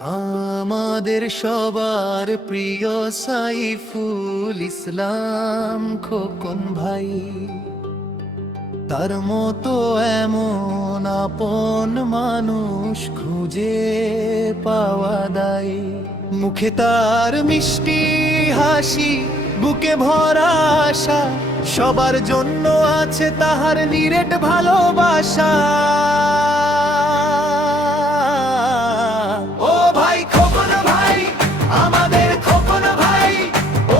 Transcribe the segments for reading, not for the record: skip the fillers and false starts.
আমাদের সবার প্রিয় সাইফুল ইসলাম খোকন ভাই, তার মতো এমন আপন মানুষ খুঁজে পাওয়া দায়। মুখে তার মিষ্টি হাসি, বুকে ভরা আশা, সবার জন্য আছে তাহার নিরেট ভালোবাসা। ও ভাই খোকন ভাই, আমাদের খোকন ভাই,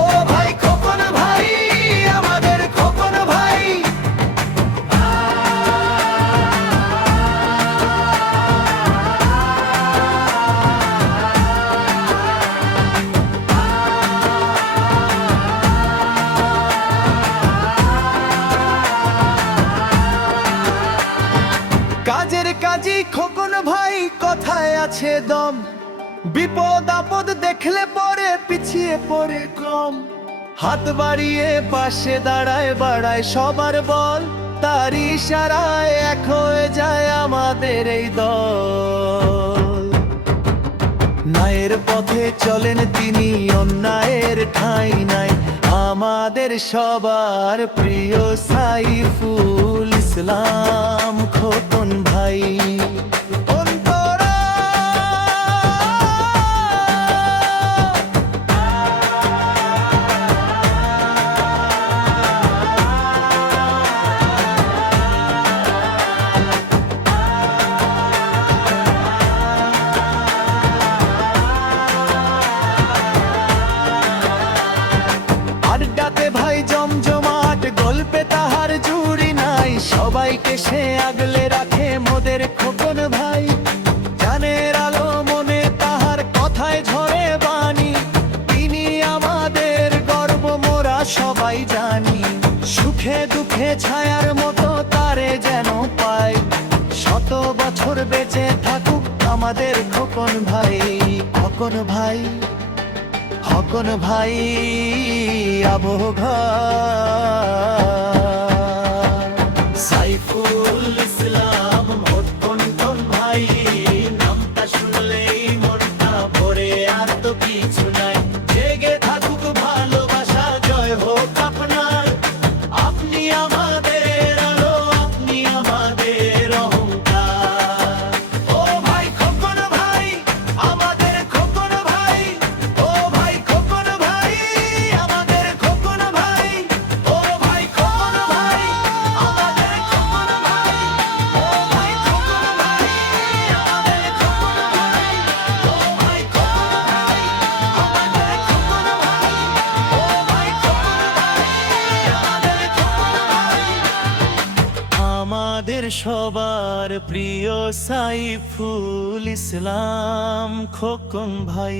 ও ভাই খোকন ভাই, আমাদের খোকন ভাই। কাজের কাজী খোকন ভাই, কথায় আছে দম, বিপদ আপদ দেখলে পরে পিছিয়ে পড়ে কম। হাত বাড়িয়ে পাশে দাঁড়ায়, বাড়ায় সবার বল, তার ইশারায় এক হয়ে যায় আমাদের এই দল। ন্যায়ের পথে চলেন তিনি, অন্যায়ের ঠাঁই নাই, আমাদের সবার প্রিয় সাইফুল ইসলাম খোকন ভাই। আড্ডাতে ভাই জমজমাট, গল্পে তাহার জুড়ি নাই, সবাইকে সে আগলে রাখে মোদের খোকন ভাই। জানের আলো মনে তাহার কথায় ঝরে বাণী, তিনি আমাদের গর্ব মোরা সবাই জানি। সুখে দুঃখে ছায়ার মতো তারে যেন পাই, শত বছর বেঁচে থাকুক আমাদের খোকন ভাই। খোকন ভাই, খোকন ভাই আবঘা। সাইফুল ইসলাম খোকন ভাই, নামটা শুনলেই মনটা ভরে, আর তো কিছু নাই। জেগে থাকুক ভালোবাসা, জয় হোক আপনার, আপনি আমাদের আলো, আপনি আমাদের অহংকার। ও ভাই খোকন ভাই, আমাদের খোকন ভাই, ও ভাই খোকন ভাই, আমাদের খোকন ভাই, ও ভাই খোকন ভাই, আমাদের খোকন ভাই, ও ভাই খোকন ভাই, আমাদের খোকন ভাই, ও ভাই খোকন ভাই, আমাদের খোকন ভাই, ও ভাই খোকন ভাই, আমাদের খোকন ভাই। আমাদের সবার প্রিয় সাইফুল ইসলাম খোকন ভাই।